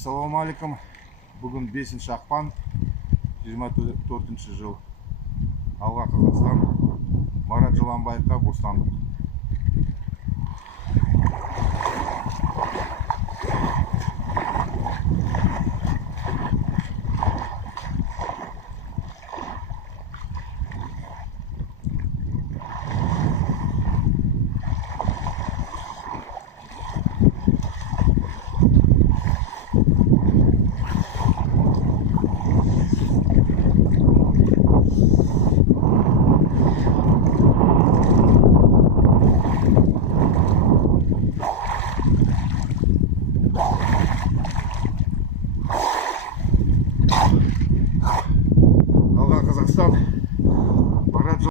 Ассалаумағалейкум. Бүгін 5 ақпан 24 жыл. Алға Қазақстан. Марат Жыланбаевқа бостандық.